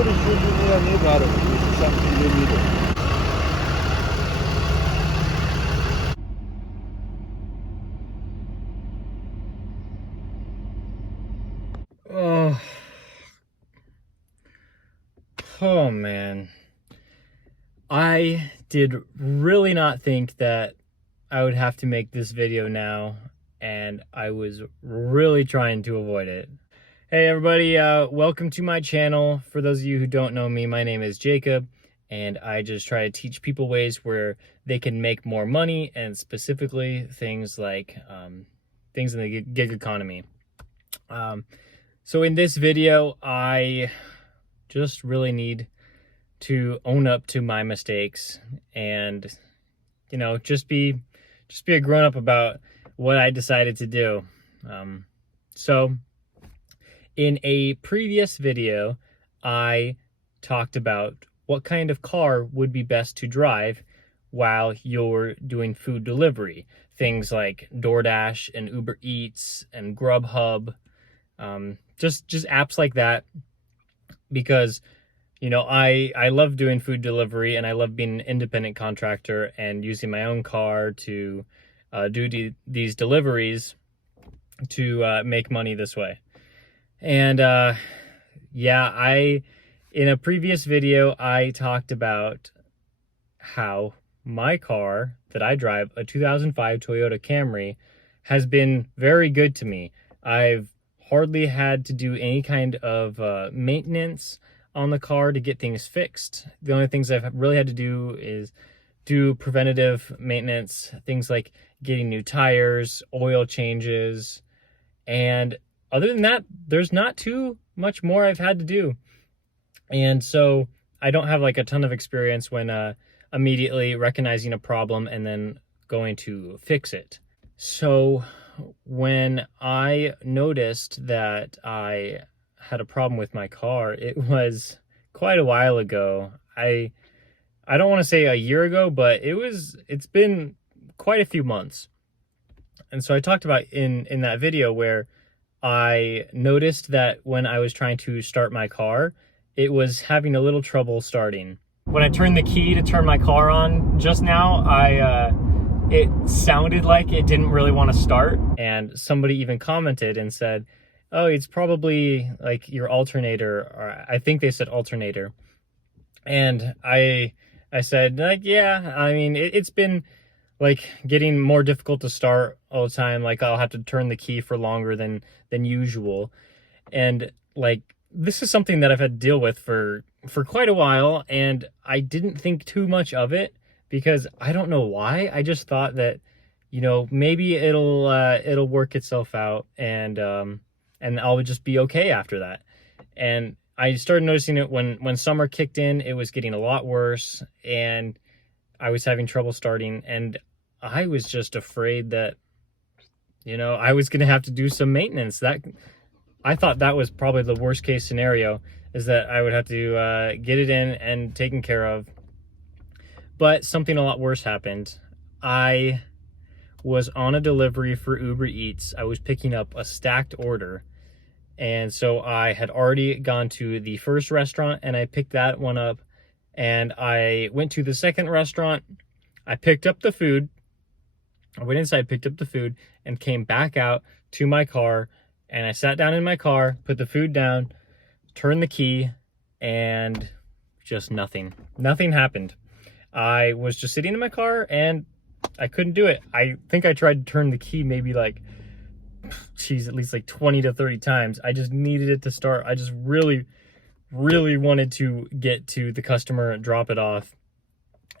Árvores surgem no amigo árvore, isso sabe que ele Oh, oh man. I did really not think that I would have to make this video now, and I was really trying to avoid it. Hey everybody, welcome to my channel. For those of you who don't know me, my name is Jacob, and I just try to teach people ways where they can make more money, and specifically things like things in the gig economy. So in this video, I just really need to own up to my mistakes and, you know, just be a grown-up about what I decided to do. So in a previous video, I talked about what kind of car would be best to drive while you're doing food delivery. Things like DoorDash and Uber Eats and Grubhub, just apps like that, because you know, I love doing food delivery, and I love being an independent contractor and using my own car to do these deliveries to make money this way. And yeah, in a previous video, I talked about how my car that I drive, a 2005 Toyota Camry, has been very good to me. I've hardly had to do any kind of maintenance on the car to get things fixed. The only things I've really had to do is do preventative maintenance, things like getting new tires, oil changes, and other than that, there's not too much more I've had to do. And so I don't have like a ton of experience when immediately recognizing a problem and then going to fix it. So when I noticed that I had a problem with my car, it was quite a while ago. I don't want to say a year ago, but it's been quite a few months. And so I talked about in that video where I noticed that when I was trying to start my car, it was having a little trouble starting. When I turned the key to turn my car on just now, it sounded like it didn't really want to start. And somebody even commented and said, oh, it's probably like your alternator, or I think they said alternator. And I said, like, yeah, I mean, it's been like getting more difficult to start all the time. Like, I'll have to turn the key for longer than usual. And like, this is something that I've had to deal with for quite a while, and I didn't think too much of it because I don't know why. I just thought that, you know, maybe it'll work itself out, and I'll just be okay after that. And I started noticing it when summer kicked in. It was getting a lot worse, and I was having trouble starting, and I was just afraid that, you know, I was going to have to do some maintenance. I thought that was probably the worst case scenario, is that I would have to get it in and taken care of. But something a lot worse happened. I was on a delivery for Uber Eats. I was picking up a stacked order. And so I had already gone to the first restaurant and I picked that one up. And I went to the second restaurant. I picked up the food. I went inside, picked up the food, and came back out to my car. And I sat down in my car, put the food down, turned the key, and just nothing. Nothing happened. I was just sitting in my car and I couldn't do it. I think I tried to turn the key maybe like, geez, at least like 20 to 30 times. I just needed it to start. I just really wanted to get to the customer and drop it off.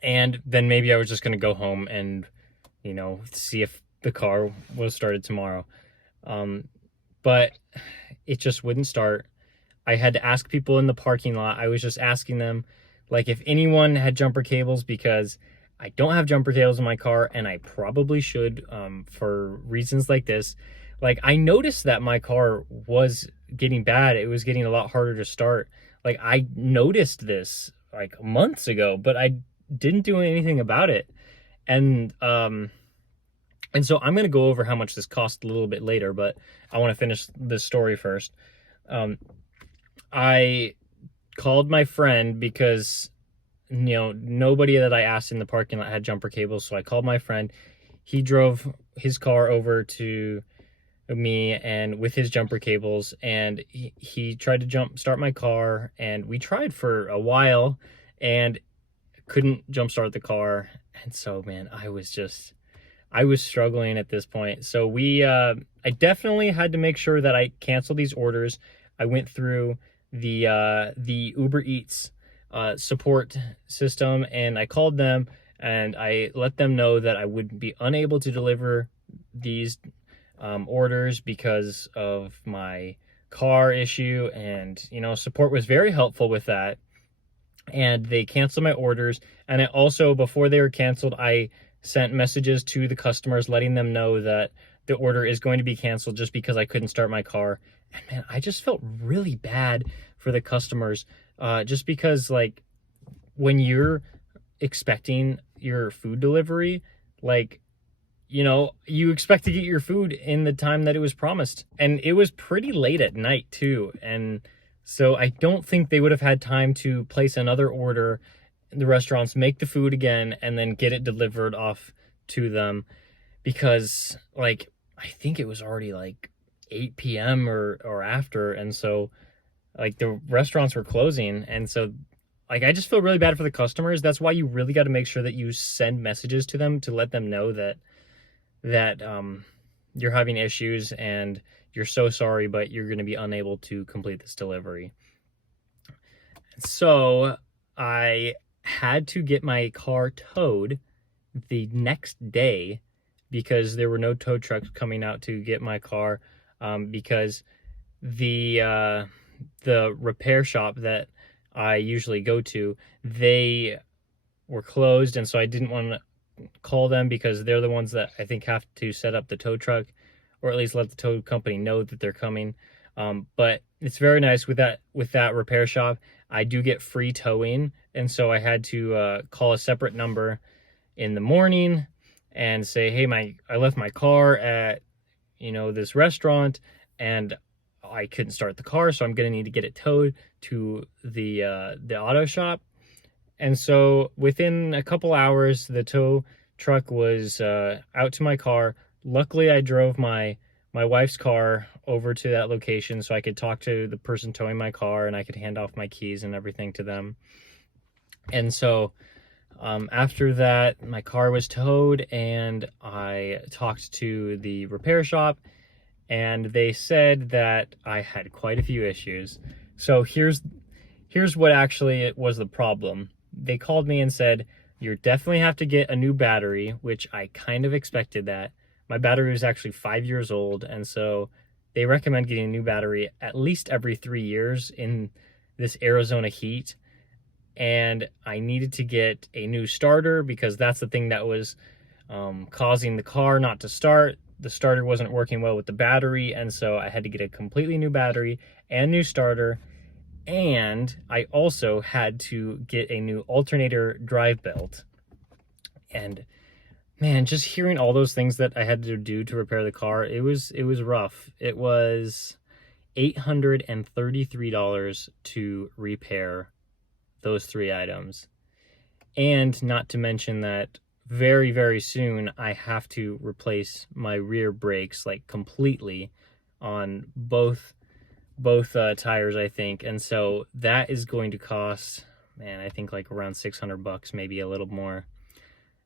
And then maybe I was just going to go home and, you know, see if the car was started tomorrow. But it just wouldn't start. I had to ask people in the parking lot. I was just asking them, like, if anyone had jumper cables, because I don't have jumper cables in my car, and I probably should, for reasons like this. Like, I noticed that my car was getting bad. It was getting a lot harder to start. Like, I noticed this like months ago, but I didn't do anything about it. And so I'm going to go over how much this cost a little bit later, but I want to finish this story first. I called my friend because, nobody that I asked in the parking lot had jumper cables. So I called my friend. He drove his car over to me and with his jumper cables, and he tried to start my car, and we tried for a while and couldn't jump start the car. And so, man, I was struggling at this point. So I definitely had to make sure that I canceled these orders. I went through the Uber Eats support system, and I called them and I let them know that I would be unable to deliver these orders because of my car issue. And, support was very helpful with that. And they canceled my orders. And I also, before they were canceled, I sent messages to the customers letting them know that the order is going to be canceled just because I couldn't start my car. And man, I just felt really bad for the customers, just because, like, when you're expecting your food delivery, like, you expect to get your food in the time that it was promised. And it was pretty late at night too. And so I don't think they would have had time to place another order, the restaurants make the food again, and then get it delivered off to them, because, like, I think it was already like 8 p.m. or after. And so, like, the restaurants were closing. And so, like, I just feel really bad for the customers. That's why you really got to make sure that you send messages to them to let them know that you're having issues and you're so sorry, but you're going to be unable to complete this delivery. So I had to get my car towed the next day because there were no tow trucks coming out to get my car, because the repair shop that I usually go to, they were closed. And so I didn't want to call them because they're the ones that I think have to set up the tow truck, or at least let the tow company know that they're coming. But it's very nice with that repair shop. I do get free towing. And so I had to call a separate number in the morning and say, hey, I left my car at, this restaurant and I couldn't start the car, so I'm going to need to get it towed to the auto shop. And so within a couple hours, the tow truck was out to my car. Luckily, I drove my wife's car over to that location so I could talk to the person towing my car and I could hand off my keys and everything to them. And so after that, my car was towed and I talked to the repair shop, and they said that I had quite a few issues. So here's what actually was the problem. They called me and said, you definitely have to get a new battery, which I kind of expected that. My battery was actually 5 years old, and so they recommend getting a new battery at least every 3 years in this Arizona heat. And I needed to get a new starter because that's the thing that was causing the car not to start. The starter wasn't working well with the battery, and so I had to get a completely new battery and new starter. And I also had to get a new alternator drive belt. And man, just hearing all those things that I had to do to repair the car, it was rough. It was $833 to repair those 3 items. And not to mention that very, very soon I have to replace my rear brakes, like, completely on both tires, I think. And so that is going to cost, man, I think like around $600, maybe a little more.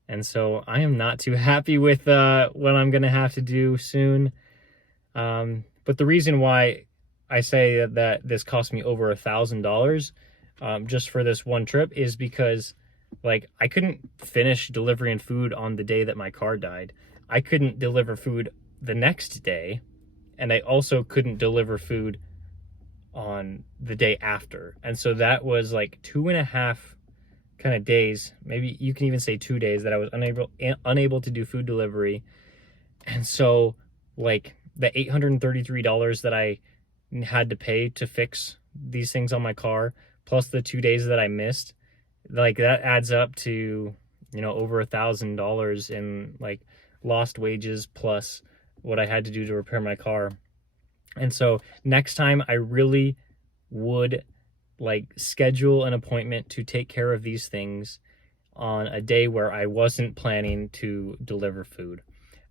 And so I am not too happy with what I'm gonna have to do soon. But the reason why I say that this cost me over $1,000 just for this one trip is because, like, I couldn't finish delivering food on the day that my car died. I couldn't deliver food the next day, and I also couldn't deliver food on the day after. And so that was like 2.5 kind of days, maybe you can even say 2 days, that I was unable to do food delivery. And so, like, the $833 that I had to pay to fix these things on my car, plus the 2 days that I missed, like, that adds up to, over $1,000 in, like, lost wages plus what I had to do to repair my car. And so next time I really would like schedule an appointment to take care of these things on a day where I wasn't planning to deliver food.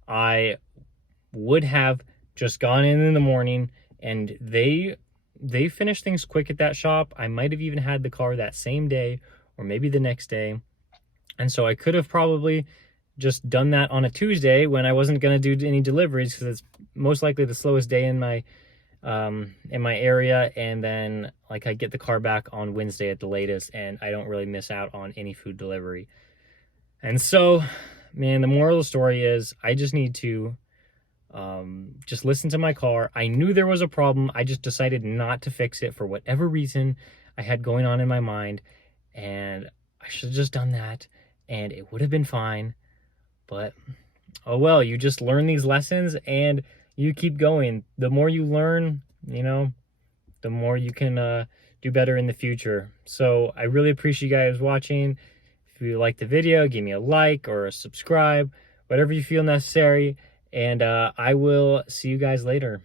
I would have just gone in the morning, and they finished things quick at that shop. I might have even had the car that same day or maybe the next day. And so I could have probably just done that on a Tuesday when I wasn't going to do any deliveries, because it's most likely the slowest day in my area. And then like I get the car back on Wednesday at the latest, and I don't really miss out on any food delivery. And so, man, the moral of the story is I just need to just listen to my car. I knew there was a problem. I just decided not to fix it for whatever reason I had going on in my mind, and I should have just done that and it would have been fine. But oh well, you just learn these lessons and you keep going. The more you learn, the more you can do better in the future. So I really appreciate you guys watching. If you like the video, give me a like or a subscribe, whatever you feel necessary. And I will see you guys later.